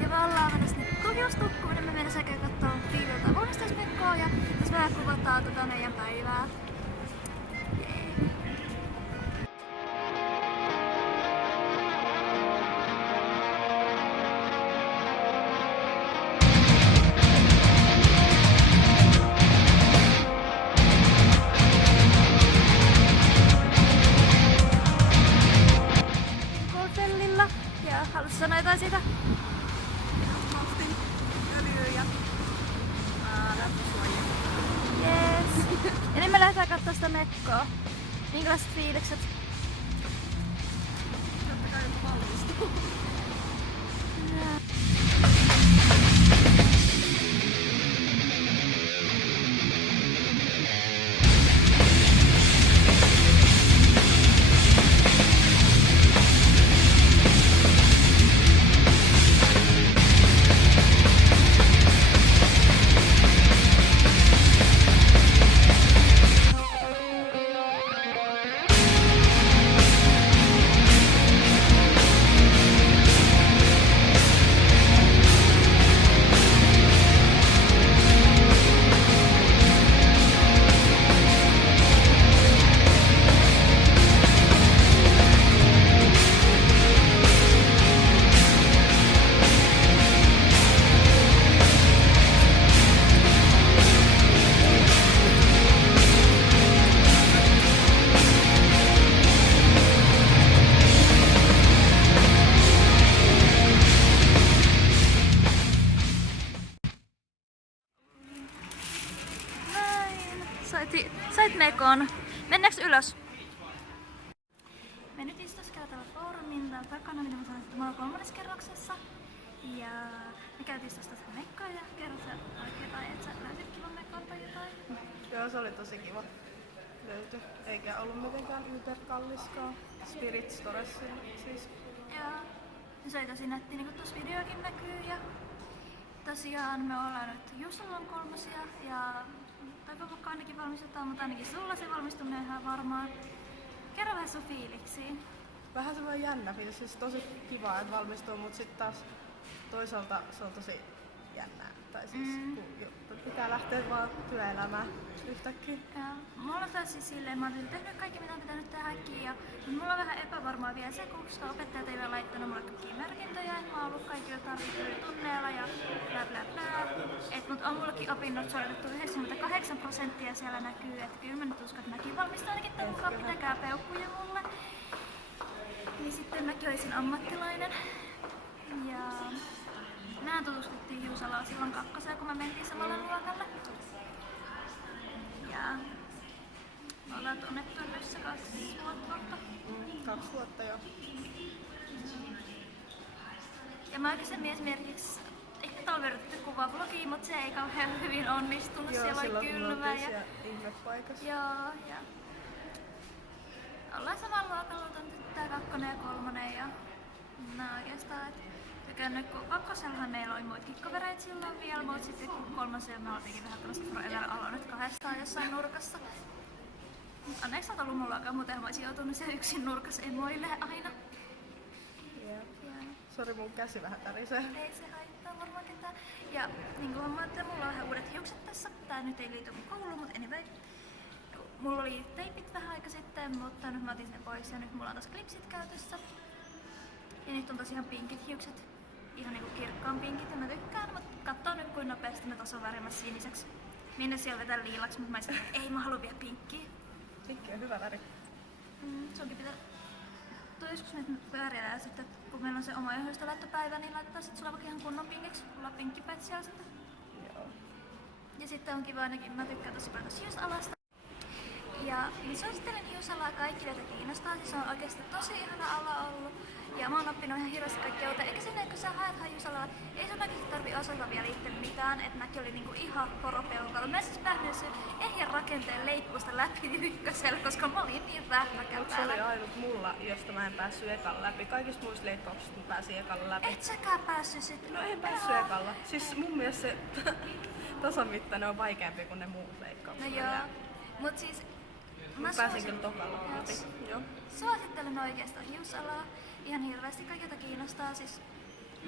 Ja me ollaan menossa nyt just nukkumaan, me mennään sekä kattoo Fiililtä valmistajaismekkoa ja tässä vähän kuvataan meidän päivää. Goldbellilla ja haluatko sanoa jotain siitä? Yes. Ja nyt me lähdetään kattoo sitä mekkoa. Minkälaiset fiilikset? Totta kai joku valmistuu. Sait mekon. Mennäänkö ylös? Me nyt istuskella täällä foorumin täällä takana, mitä mä sanoin, että mä oon 3. kerroksessa. Ja me käytiin sitä mekkoa ja kerrot sä jotain, että sä löysit kivan mekon tai jotain. Joo, se oli tosi kiva löyty. Eikä ollut mitenkään yperkalliskaan. Spirit Storessa siis. Joo. Ja se oli tosi nätti, niin kuin tuossa videokin näkyy. Ja tosiaan me ollaan nyt Jusolan 3. ja toivon ainakin valmistetaan, mutta ainakin sulla se valmistuminen ihan varmaan. Kerro vähän sun fiiliksiä. Vähän semmoinen jännä fiilis, siis tosi kiva, että valmistuu, mutta sitten taas toisaalta se on tosi jännää. Tai siis kun pitää lähteä vaan työelämään yhtäkkiä. Ja mulla on taas siis silleen, mä oon tehnyt kaikki mitä on pitänyt tehdäkin ja mulla on vähän epävarmaa vielä se, koska opettajat ei vielä laittanut mulle kaikkia merkintöjä, että mä oon ollut kaikilla tarvittavilla tunneilla ja bla bla bla. Mut on mullakin opinnot suoritettu 98% siellä näkyy, että kyllä mä nyt uskon, että mäkin valmistun ainakin tämän mukaan, pitäkää peukkuja mulle. Niin sitten mäkin olisin ammattilainen. Ja mehän tutustuttiin Juusalaan silloin 2. kun me mentiin samalle luokalle. Ja me ollaan tunnettu yhdessä 2 vuotta. 2 vuotta jo. Ja mä aikaisemmin esimerkiksi ehkä täällä on yritetty kuvaa blogiin, mutta se ei kauhean hyvin onnistunut. Joo, siellä silloin oli kun kylmä oltiin ja ihmepaikassa. joo, ja ollaan samalla luokalla tuntettu tää 2. ja 3. ja mä oikeastaan tykännyt, kun 2. meillä oli muitakin kavereita silloin vielä, mutta sitten kun 3. me oltiinkin vähän tällaista forever aloinut 2 jossain nurkassa. Onneksi oot ollut mulla luokalla, muuten mä olisin joutunut siellä yksin nurkassa emoille aina. Yeah. Ja Sori, mun käsi vähän tärisee. ei se haittaa varmaan ketään. Ja niin kuin huomaatte, mulla on vähän uudet hiukset tässä. Tää nyt ei liity mun kouluun, mutta anyway. Mulla oli teipit vähän aika sitten, mutta nyt mä otin ne pois ja nyt mulla on taas klipsit käytössä. Ja nyt on tosiaan pinkit hiukset. Ihan niinku kirkkaan pinkit ja mä tykkään, mutta kattoo nyt kuin nopeasti ne taas on värimässä siniseksi. Minne siellä vetää liilaksi, mutta mä sanoin, että ei mä halua vielä pinkkiä. Pinkki on hyvä väri. Sunkin pitää... Tuo joskus nyt pyöriä sitten, kun meillä on se oma yhdistolaittopäivä, niin laitetaan sit sulla vaikka ihan kunnon pinkiksi. Mulla on pinkkipät siellä sitten. Joo. Ja sitten on kiva ainakin, mä tykkään tosi paljon hiusalasta. Ja mä suosittelen hiusalaa kaikille, joita kiinnostaa. Siis on oikeasti tosi ihana ala ollut. Ja mä oon oppinut ihan hirveästi kaikkea uutta. Eikä sinne, kun sä haet hiusalaa, ei sun oikeesti tarvii osata vielä itse mitään. Et mäkin olin niinku ihan poropeukalla. Mä en siis päähnyt sen ehjän rakenteen leikkuusta läpi ykkösellä, koska mä olin niin vähmäkään Mut se oli ainut mulla, josta mä en päässyt ekalla läpi. Kaikista muista leikkauksista mä pääsin ekalla läpi. Et säkään päässyt sit. No en päässyt ekalla. Siis mun mielestä se tasamittainen on vaikeampi kuin ne muut leikkaukset. No joo. Mut siis Mä pääsin kyllä tokalla läpi. Joo. Suosittelen oikeastaan hiusalaa ihan hirveästi. Kaikilta kiinnostaa siis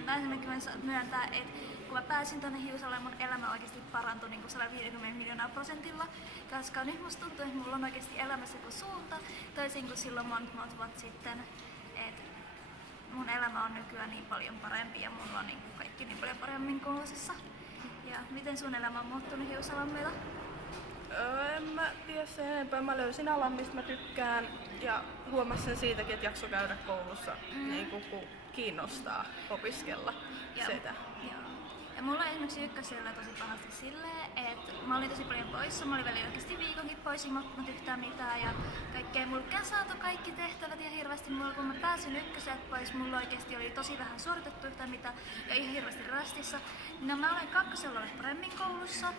Mä esimerkiksi voin myöntää, että kun mä pääsin tonne Hiusalaan, mun elämä oikeasti parantui niin 150 miljoonaa %, koska nyt musta tuntuu, että mulla on oikeasti elämässä joku suunta, toisin kuin silloin monta vuotta sitten. Et mun elämä on nykyään niin paljon parempi ja mulla on niin kaikki niin paljon paremmin kuulosissa. Ja miten sun elämä on muuttunut Hiusalan myötä? En mä tiedä sen enempää. Mä löysin alan, mistä mä tykkään ja huomasin sen siitäkin, että jakso käydä koulussa niin kun kiinnostaa opiskella sitä. Joo. Ja mulla esimerkiksi ykkösellä tosi pahasti silleen, että mä olin tosi paljon poissa. Mä olin välillä oikeasti viikonkin pois ilman yhtään mitään ja kaikkea. Mulla kesäantoi kaikki tehtävät ja hirveästi mulla, kun mä pääsin ykköseltä pois, mulla oikeasti oli tosi vähän suoritettu yhtään mitään ja ihan hirveästi rastissa. No mä olen kakkosella paremmin koulussa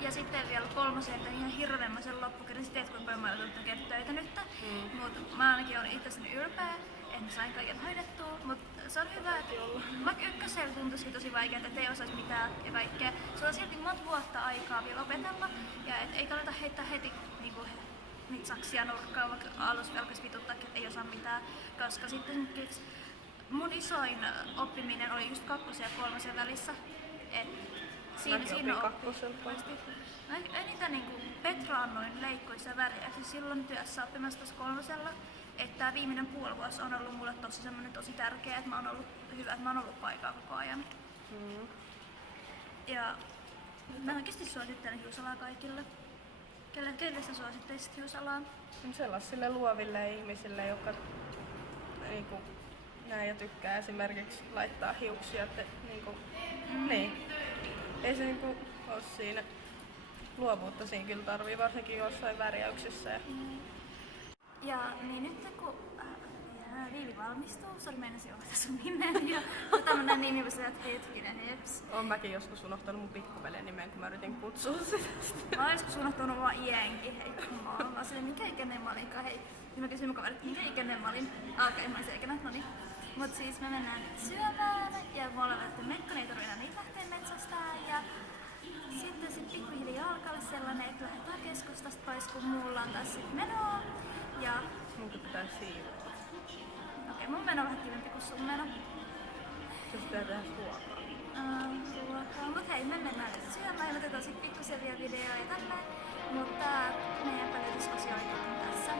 ja sitten vielä kolmosella ihan hirveämmöisen loppukerran. Sitten tiedät, kuinka paljon mä joudun tekemään töitä nyt. Mutta mä ainakin olen itsestäni ylpeä. En sain kaiken hoidettua, mutta se on hyvä, että vaikka ykkösellä tuntuisi tosi vaikeaa, että ei osaisi mitään ja kaikkea. Sulla on silti monta vuotta aikaa vielä opetella ja ei kannata heittää heti niitä saksia nurkkaan, vaikka alussa alkaisi vituttaa, että ei osaa mitään. Koska sitten mun isoin oppiminen oli just 2. ja 3. välissä. Siinä kakkoselta. Eniten petraannoin leikkuissa ja väreissä silloin työssä oppimassa tuossa 3. Että tämä viimeinen puolivuosi on ollut mulle tosi tärkeä, että mä oon ollut hyvä, että mä oon ollut paikalla koko ajan. Ja mä oikeasti suosittelen Hiusalaa kaikille. Kelle sä suosittelisit Hiusalaa? Sellaisille luoville ihmisille, jotka niinku, näin ja tykkää esimerkiksi laittaa hiuksia. Että, niin. Ei se niinku ole siinä luovuutta siinä kyllä tarvii, varsinkin jossain värjäyksissä. Ja niin nyt kun Viivi valmistuu, sori meinasin ohjata sun nimeä ja tämmönen nimi, kun sä hetkinen heps. Oon mäkin joskus unohtanut mun pikkuveljen nimen, kun mä yritin kutsua sitä. Mä oon joskus unohtanut vaan iänkin, hei kun mä silleen, mikä ikäinen mä olinkaan, hei. Ja mä kysyin mun kaverit, mikä ikäinen mä olin. En mä se ikäinen, noniin. Mut siis me mennään nyt syömään ja mulla on lähtee mekko, niin ei tarvii enää niitä lähteä metsästään. Ja sitten sit pikkuhiljaa alkaa olla sellainen, että lähdetään keskustasta pois, kun mulla on taas sit menoa. Ja munkin pitää siivoa. Okei, mun meno on vähän kivempi kuin sun meno. Se pitää tehdä ruokaa. Mut hei, me mennään nyt syömään ja me otetaan sit pikkusia vielä videoja ja tälleen. Mutta meidän päivitysosio on tässä.